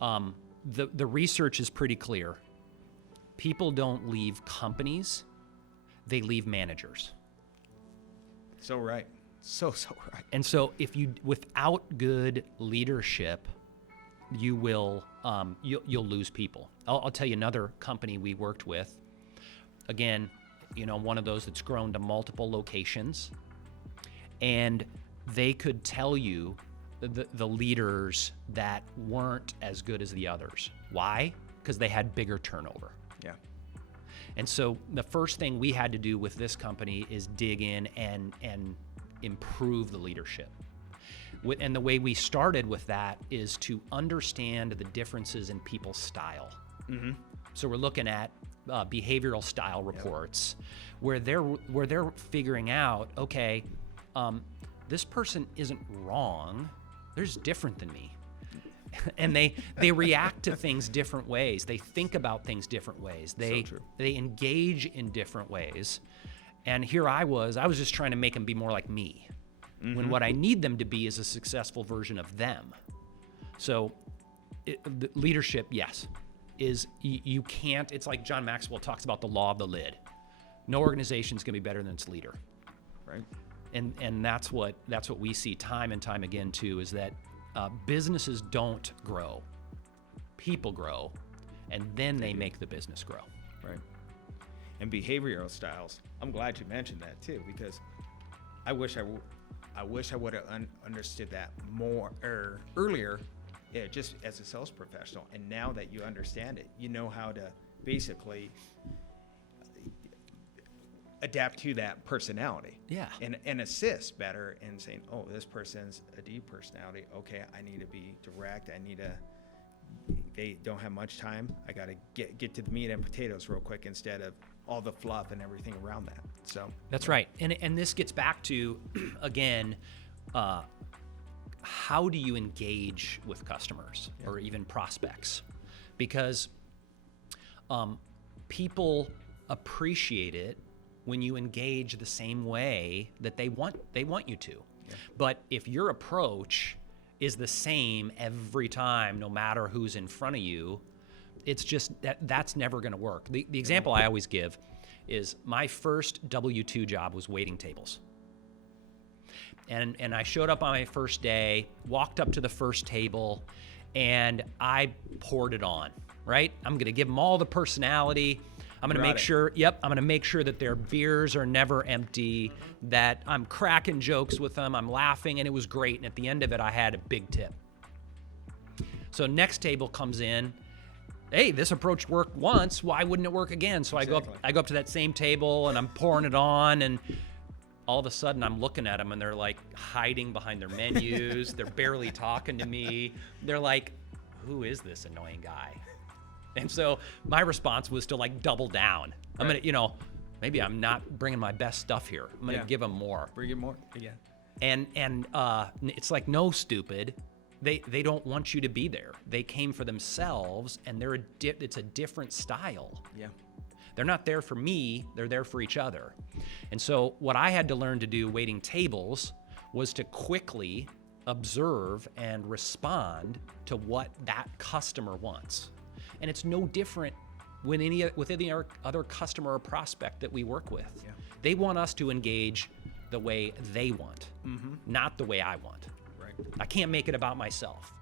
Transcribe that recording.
The research is pretty clear. People don't leave companies, they leave managers. So right. So right. And so without good leadership, you will you'll lose people. I'll tell you another company we worked with. Again, one of those that's grown to multiple locations, and they could tell you the leaders that weren't as good as the others. Why? Because they had bigger turnover. Yeah. And so the first thing we had to do with this company is dig in and improve the leadership. And the way we started with that is to understand the differences in people's style. Mm-hmm. So we're looking at behavioral style reports where they're figuring out, okay, this person isn't wrong, they're just different than me. And they react to things different ways. They think about things different ways. They engage in different ways. And here I was just trying to make them be more like me. Mm-hmm. When what I need them to be is a successful version of them. So the leadership, yes, is you can't, it's like John Maxwell talks about the law of the lid. No organization's gonna be better than its leader. Right. And that's what we see time and time again too, is that businesses don't grow. People grow, and then they make the business grow. Right. And behavioral styles, I'm glad you mentioned that too, because I wish I would have understood that more earlier, just as a sales professional. And now that you understand it, you know how to basically adapt to that personality. Yeah. And assist better in saying, oh, this person's a D personality. Okay, I need to be direct. They don't have much time. I got to get to the meat and potatoes real quick instead of all the fluff and everything around that. So that's right. And this gets back to, again, how do you engage with customers or even prospects? Because people appreciate it when you engage the same way that they want you to. Yeah. But if your approach is the same every time, no matter who's in front of you, it's just that's never going to work. The example I always give is my first W-2 job was waiting tables. And I showed up on my first day, walked up to the first table, and I poured it on, right? I'm going to give them all the personality. I'm going to make sure, I'm going to make sure that their beers are never empty, that I'm cracking jokes with them, I'm laughing, and it was great. And at the end of it, I had a big tip. So next table comes in. Hey, this approach worked once. Why wouldn't it work again? So exactly. I go up to that same table and I'm pouring it on, and all of a sudden I'm looking at them and they're like hiding behind their menus. They're barely talking to me. They're like, who is this annoying guy? And so my response was to like double down. I'm gonna, maybe I'm not bringing my best stuff here. I'm gonna give them more. Bring it more. Yeah. And it's like, no, stupid. They don't want you to be there. They came for themselves, and it's a different style. Yeah. They're not there for me. They're there for each other. And so what I had to learn to do waiting tables was to quickly observe and respond to what that customer wants. And it's no different with any other customer or prospect that we work with. Yeah. They want us to engage the way they want, not the way I want. Right. I can't make it about myself.